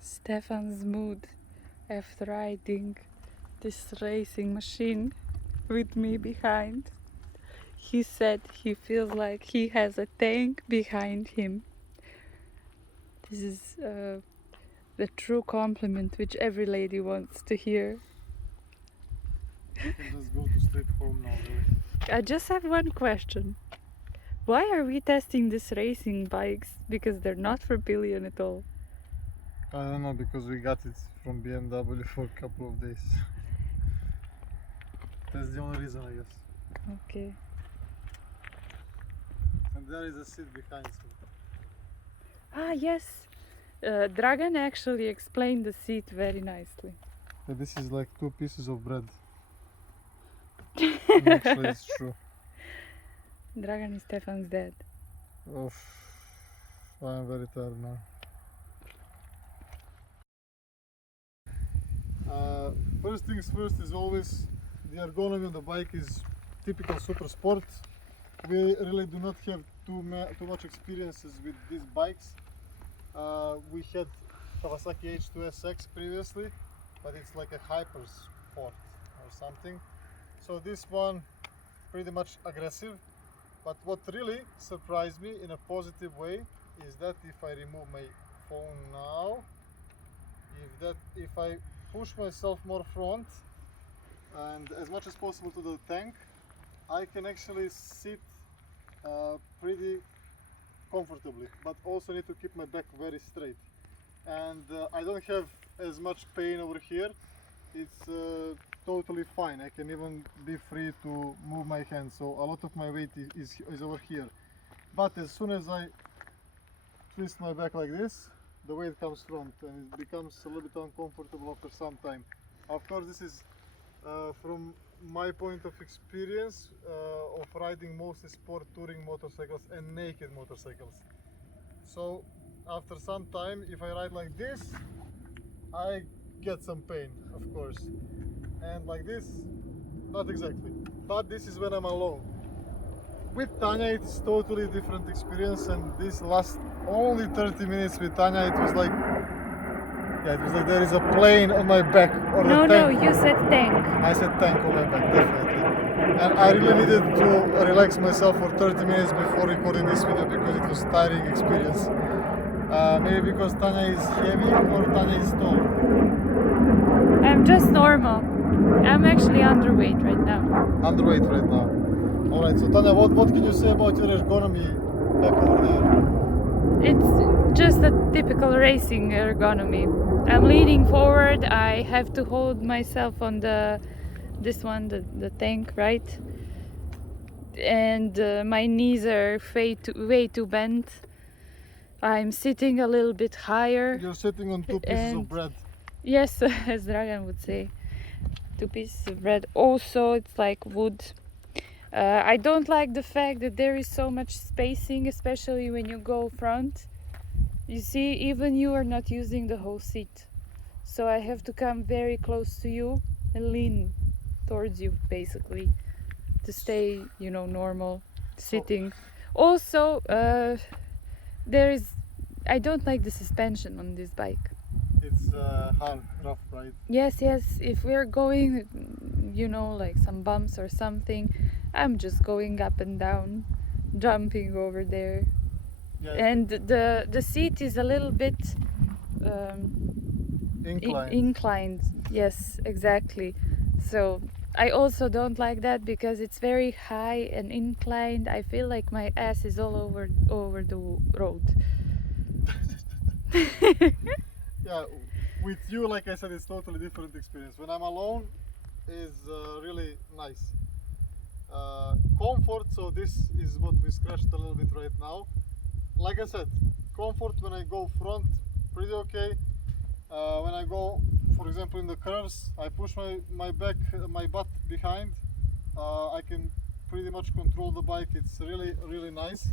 Stefan's mood after riding this racing machine with me behind. He said he feels like he has a tank behind him. This is the true compliment which every lady wants to hear. You can just go to straight home now, really. I just have one question. Why are we testing these racing bikes? Because they're not for pillion at all. I don't know, because we got it from BMW for a couple of days. That's the only reason, I guess. Okay. And there is a seat behind. So. Ah, yes. Dragan actually explained the seat very nicely. But this is like 2 pieces of bread. And actually, it's true. Dragan is Stefan's dad. Oof, I am very tired now. First things first is always the ergonomy on the bike is typical super sport. We really do not have too much experiences with these bikes. We had Kawasaki H2SX previously, but it's like a hyper sport or something. So this one pretty much aggressive. But what really surprised me in a positive way is that if I remove my phone now, if I push myself more front and as much as possible to the tank, I can actually sit pretty comfortably, but also need to keep my back very straight. And I don't have as much pain over here. It's totally fine. I can even be free to move my hands, so a lot of my weight is over here. But as soon as I twist my back like this, the weight comes front and it becomes a little bit uncomfortable after some time. Of course, this is from my point of experience of riding mostly sport touring motorcycles and naked motorcycles. So after some time, if I ride like this, I get some pain, of course. And like this, not exactly. But this is when I'm alone. With Tanja, it's totally different experience, and this last only 30 minutes with Tanja, it was like, yeah, it was like there is a plane on my back or No, a tank. no, you said tank. I said tank on my back, definitely. And I really needed to relax myself for 30 minutes before recording this video because it was tiring experience. Maybe because Tanja is heavy or Tanja is tall. I'm just normal. I'm actually underweight right now. Underweight right now. Alright, so Tanja, what can you say about your ergonomy back over there? It's just a typical racing ergonomy. I'm leaning forward. I have to hold myself on the tank, right? And my knees are way too bent. I'm sitting a little bit higher. You're sitting on 2 pieces of bread. Yes, as Dragan would say, 2 pieces of bread. Also, it's like wood. I don't like the fact that there is so much spacing, especially when you go front. You see, even you are not using the whole seat. So I have to come very close to you and lean towards you, basically, to stay, you know, normal sitting. Also, I don't like the suspension on this bike. It's hard, rough, right? Yes, if we're going, you know, like some bumps or something, I'm just going up and down, jumping over there. Yeah, and the seat is a little bit inclined. Yes, exactly. So I also don't like that because it's very high and inclined. I feel like my ass is all over the road. Yeah, with you, like I said, it's totally different experience. When I'm alone, is really nice. Comfort, so this is what we scratched a little bit right now. Like I said, comfort when I go front, pretty okay. When I go, for example, in the curves, I push my butt behind. I can pretty much control the bike. It's really nice.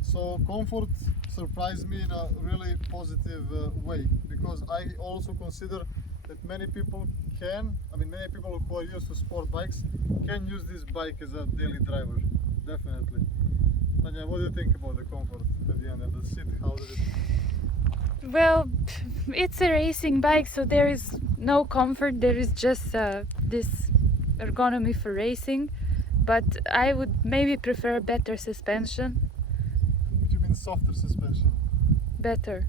So comfort surprised me in a really positive way, because I also consider that many people who are used to sport bikes can use this bike as a daily driver, definitely. Tanja, what do you think about the comfort at the end and the seat? How did it? Well, it's a racing bike, so there is no comfort. There is just this ergonomy for racing. But I would maybe prefer better suspension. What you mean softer suspension? Better.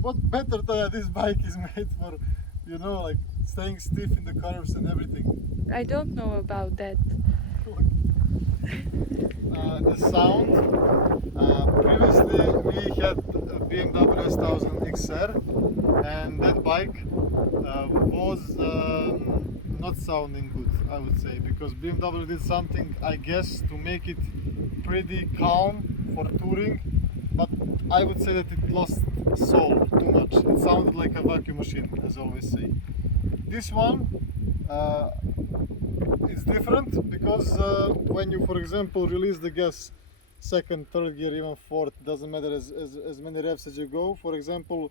What better, Tanja? This bike is made for, you know, like staying stiff in the curves and everything. I don't know about that. The sound. Previously we had a BMW S1000RR, and that bike was not sounding good, I would say, because BMW did something, I guess, to make it pretty calm for touring, but I would say that it lost soul too much. It sounded like a vacuum machine, as I always say. This one it's different because when you, for example, release the gas second, third gear, even fourth, doesn't matter as many revs as you go. For example,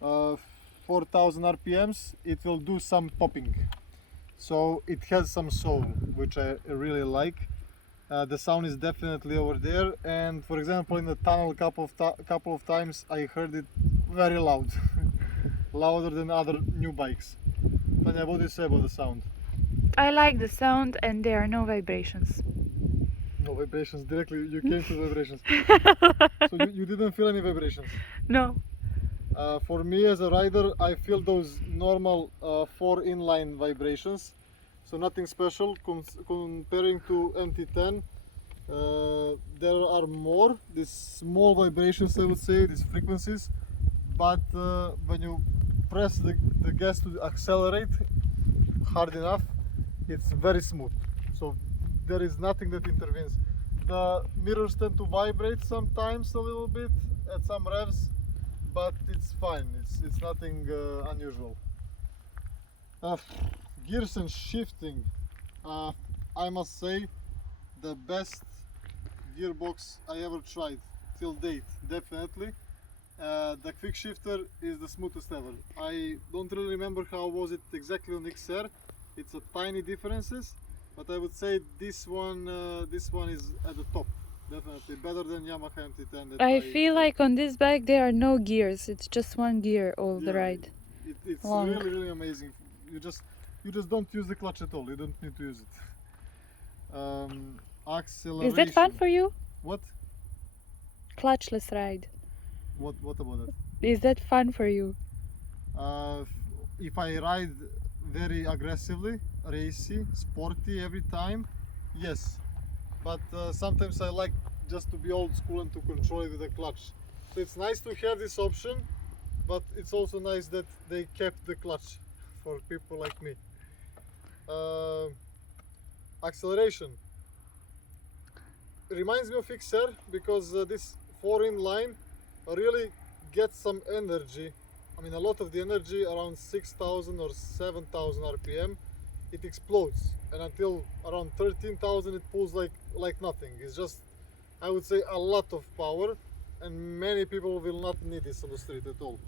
4000 RPMs, it will do some popping. So it has some soul, which I really like. The sound is definitely over there, and for example, in the tunnel, couple of times I heard it very loud, louder than other new bikes. Tanja, what do you say about the sound? I like the sound and there are no vibrations. No vibrations directly. You came to vibrations. So you didn't feel any vibrations. No. For me as a rider, I feel those normal 4 inline vibrations. So nothing special. Comparing to MT10, there are more these small vibrations, I would say, these frequencies. But when you press the gas to accelerate hard enough, it's very smooth. So there is nothing that intervenes. The mirrors tend to vibrate sometimes a little bit at some revs, but it's fine. It's nothing unusual. Gears and shifting. I must say, the best gearbox I ever tried till date, definitely. The quick shifter is the smoothest ever. I don't really remember how was it exactly on XR. It's a tiny differences, but I would say this one is at the top. Definitely better than Yamaha MT10. That I feel like on this bike there are no gears. It's just one gear all the ride. It's long. really amazing. You just don't use the clutch at all. You don't need to use it. Acceleration. Is that fun for you? What? Clutchless ride. What about that? Is that fun for you? If I ride very aggressively, racy, sporty every time, yes. But sometimes I like just to be old school and to control it with a clutch. So it's nice to have this option, but it's also nice that they kept the clutch for people like me. Acceleration. It reminds me of XR because this 4 in line really gets some energy. I mean, a lot of the energy, around 6,000 or 7,000 RPM, it explodes, and until around 13,000 it pulls like nothing. It's just, I would say, a lot of power, and many people will not need this on the street at all.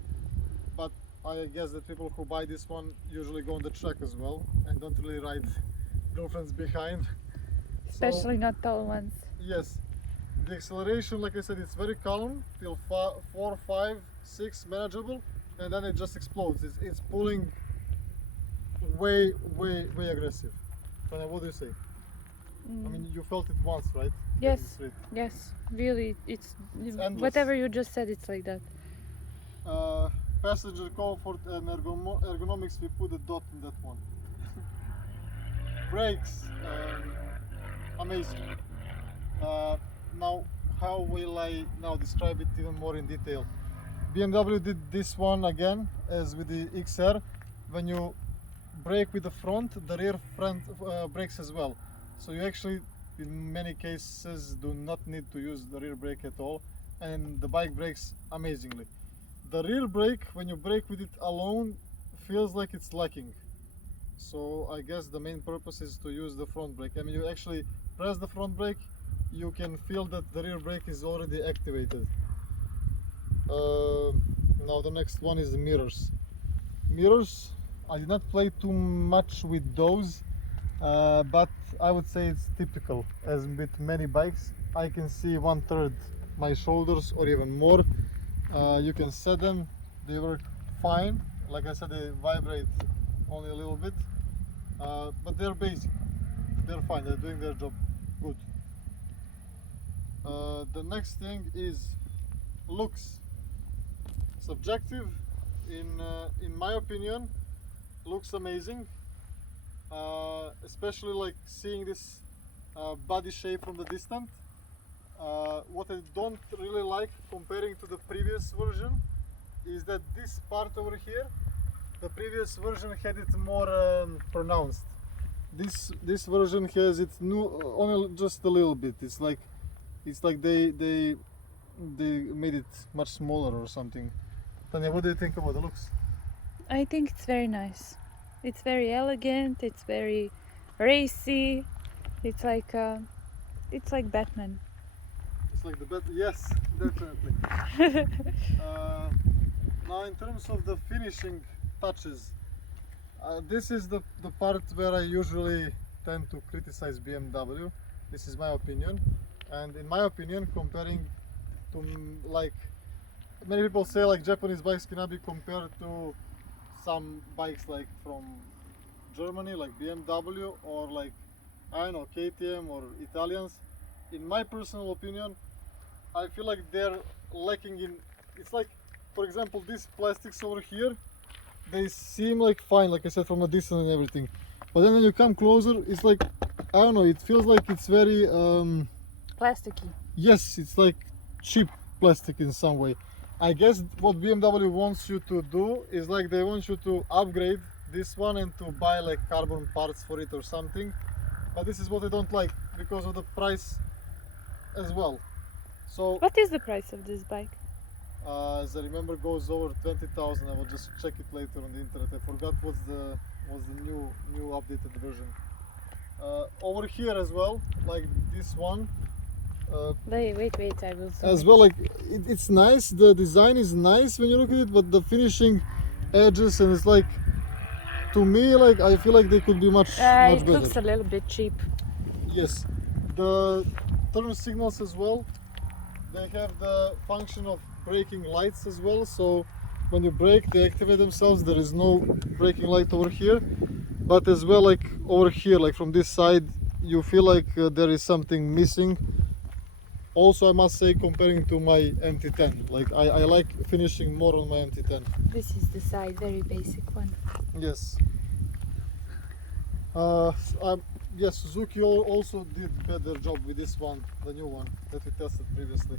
But I guess that people who buy this one usually go on the track as well and don't really ride girlfriends behind. Especially not tall ones. Yes, the acceleration, like I said, it's very calm till 4, 5, 6 manageable, and then it just explodes. It's pulling way aggressive. Tanja, what do you say? I mean, you felt it once, right? Yes. In the street. Yes, really, it's endless. whatever you just said, it's like that. Passenger comfort and ergonomics, we put a dot in that one. Brakes, amazing. Now, how will I now describe it even more in detail? BMW did this one again, as with the XR. When you brake with the front, the rear front brakes as well. So you actually, in many cases, do not need to use the rear brake at all, and the bike brakes amazingly. The rear brake, when you brake with it alone, feels like it's lacking. So I guess the main purpose is to use the front brake. I mean, you actually press the front brake, you can feel that the rear brake is already activated. Now the next one is the mirrors. Mirrors, I did not play too much with those, but I would say it's typical. As with many bikes, I can see 1/3 my shoulders or even more. You can set them, they work fine. Like I said, they vibrate only a little bit, but they're basic. They're fine, they're doing their job good. The next thing is looks. Subjective, in my opinion, looks amazing. Especially like seeing this body shape from the distance. What I don't really like comparing to the previous version is that this part over here, the previous version had it more pronounced. This version has it only just a little bit. It's like they made it much smaller or something. Tanja, what do you think about the looks? I think it's very nice. It's very elegant. It's very racy. It's like Batman. It's like the best. Yes, definitely. Now, in terms of the finishing touches, this is the part where I usually tend to criticize BMW. This is my opinion, and in my opinion, comparing to like many people say, like Japanese bikes cannot be compared to some bikes like from Germany, like BMW, or like I don't know, KTM or Italians. In my personal opinion, I feel like they're lacking in. It's like, for example, these plastics over here, they seem like fine, like I said, from a distance and everything. But then when you come closer, it's like, I don't know, it feels like it's very Plasticky. yes, it's like cheap plastic in some way. I guess what BMW wants you to do is like they want you to upgrade this one and to buy like carbon parts for it or something. But this is what I don't like because of the price as well. So What is the price of this bike? as I remember, goes over 20,000. I will just check it later on the internet. I forgot what's the new updated version. Over here as well, like this one. Wait, I will zoom As it. well, like it's nice. The design is nice when you look at it, but the finishing edges and it's like, to me, like I feel like they could be much It better. looks a little bit cheap. Yes, the turn signals as well. They have the function of braking lights as well. So when you brake, they activate themselves. There is no braking light over here, but as well, like over here, like from this side, you feel like there is something missing. Also, I must say, comparing to my MT10, like I like finishing more on my MT10. This is the side, very basic one. Yes. Yes, Suzuki also did better job with this one, the new one that we tested previously.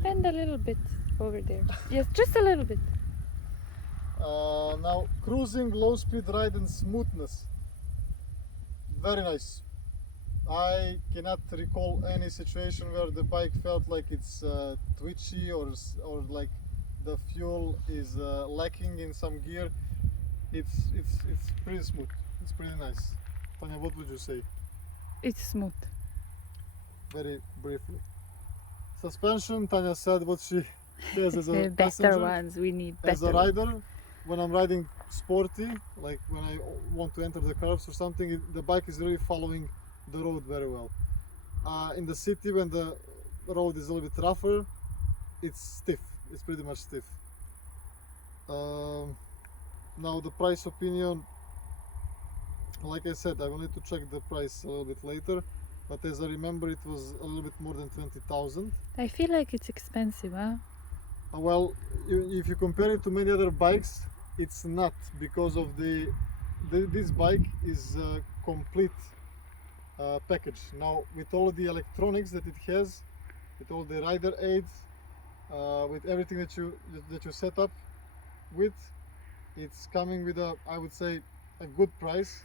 Stand a little bit over there. Yes, just a little bit. Now, cruising, low speed ride and smoothness. Very nice. I cannot recall any situation where the bike felt like it's twitchy or like the fuel is lacking in some gear. It's pretty smooth. It's pretty nice. Tanja, what would you say? It's smooth. Very briefly. Suspension, Tanja said what she has as a Better passenger. ones, we need As a better ones. rider, when I'm riding sporty, like when I want to enter the curves or something, the bike is really following the road very well. In the city, when the road is a little bit rougher, it's stiff. It's pretty much stiff. Now the price opinion, like I said, I will need to check the price a little bit later, but as I remember, it was a little bit more than 20,000. I feel like it's expensive, huh? Well, if you compare it to many other bikes, it's not, because of this bike is a complete package. Now, with all the electronics that it has, with all the rider aids, with everything that you set up with, it's coming with I would say, a good price.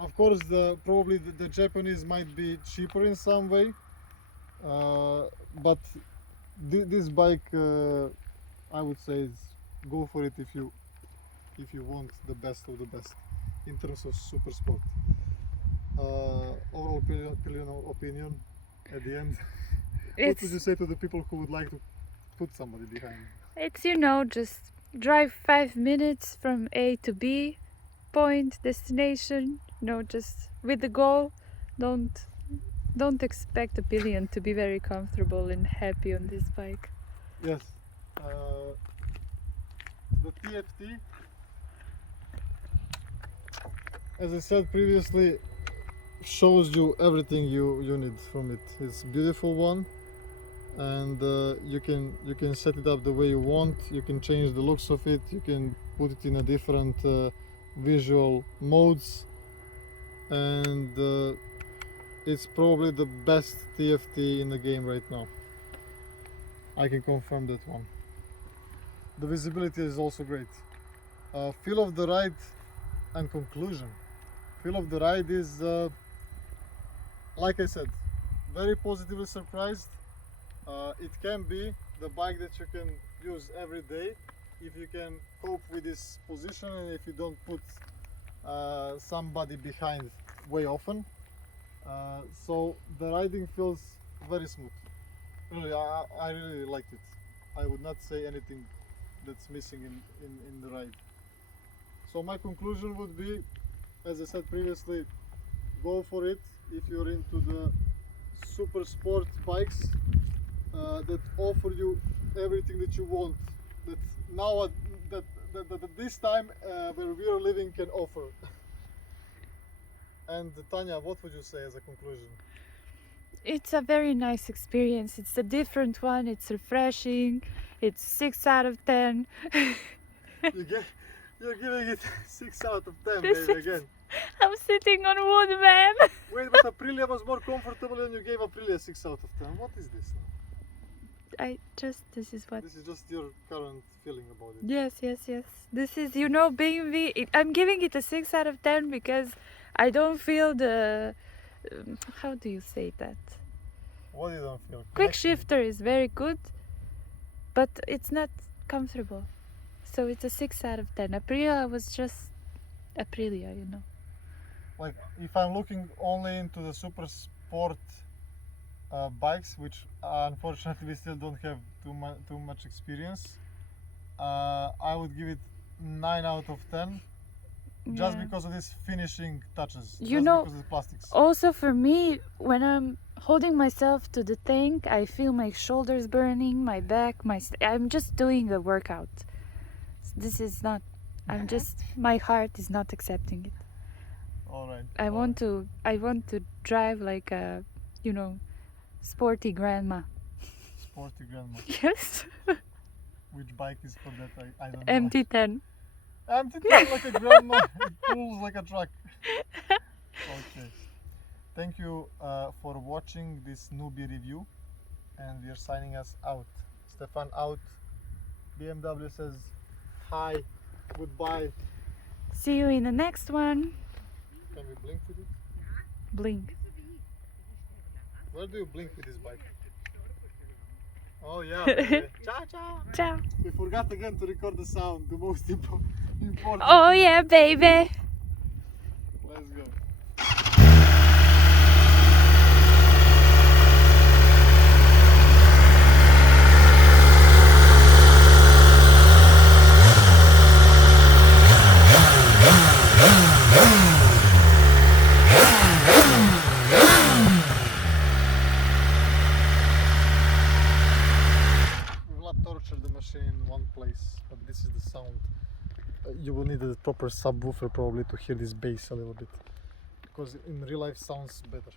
Of course, probably the Japanese might be cheaper in some way, but this bike, I would say, go for it if you want the best of the best in terms of super sport. Overall opinion at the end. What would you say to the people who would like to put somebody behind? It's, just drive 5 minutes from A to B, point, destination, just with the goal. Don't don't expect a billion to be very comfortable and happy on this bike. Yes. The TFT, as I said previously, shows you everything you need from it. It's a beautiful one, and you can set it up the way you want. You can change the looks of it. You can put it in a different visual modes, and it's probably the best TFT in the game right now. I can confirm that one. The visibility is also great. Feel of the ride and conclusion. Feel of the ride is, like I said, very positively surprised. It can be the bike that you can use every day if you can cope with this position and if you don't put somebody behind way often. So the riding feels very smooth. Really, I really liked it. I would not say anything that's missing in the ride. So my conclusion would be, as I said previously, go for it if you're into the super sport bikes that offer you everything that you want, that now that this time where we are living can offer. And Tanja, what would you say as a conclusion? It's a very nice experience. It's a different one. It's refreshing. It's 6 out of 10. You're giving it 6 out of 10, This baby, is- again. I'm sitting on wood, man. Wait, but Aprilia was more comfortable and you gave Aprilia 6 out of 10. What is this now? This is what. This is just your current feeling about it. Yes. This is, BMW. I'm giving it a 6 out of 10 because I don't feel the. How do you say that? What you don't feel? Quick Connection. shifter is very good, but it's not comfortable. So it's a 6 out of 10. Aprilia was just Aprilia, Like, if I'm looking only into the super sport bikes, which unfortunately we still don't have too much experience, I would give it 9 out of 10. Just Yeah. because of these finishing touches. You just know- because of the plastics. Also, for me, when I'm holding myself to the tank, I feel my shoulders burning, my back, I'm just doing a workout. This is not. My heart is not accepting it. Alright. I want to drive like a, sporty grandma. Sporty grandma. Yes. Which bike is for that? I don't know. MT10. Empty like a grandma. It pulls like a truck. Okay. Thank you for watching this newbie review, and we are signing us out. Stefan out. BMW says hi, goodbye. See you in the next one. Can we blink with it? Blink. Where do you blink with this bike? Oh yeah. Baby. Ciao, ciao. Ciao. We forgot again to record the sound, the most important. Oh yeah, baby. Let's go. We will not torture the machine in one place, but this is the sound. You will need a proper subwoofer probably to hear this bass a little bit, because in real life sounds better.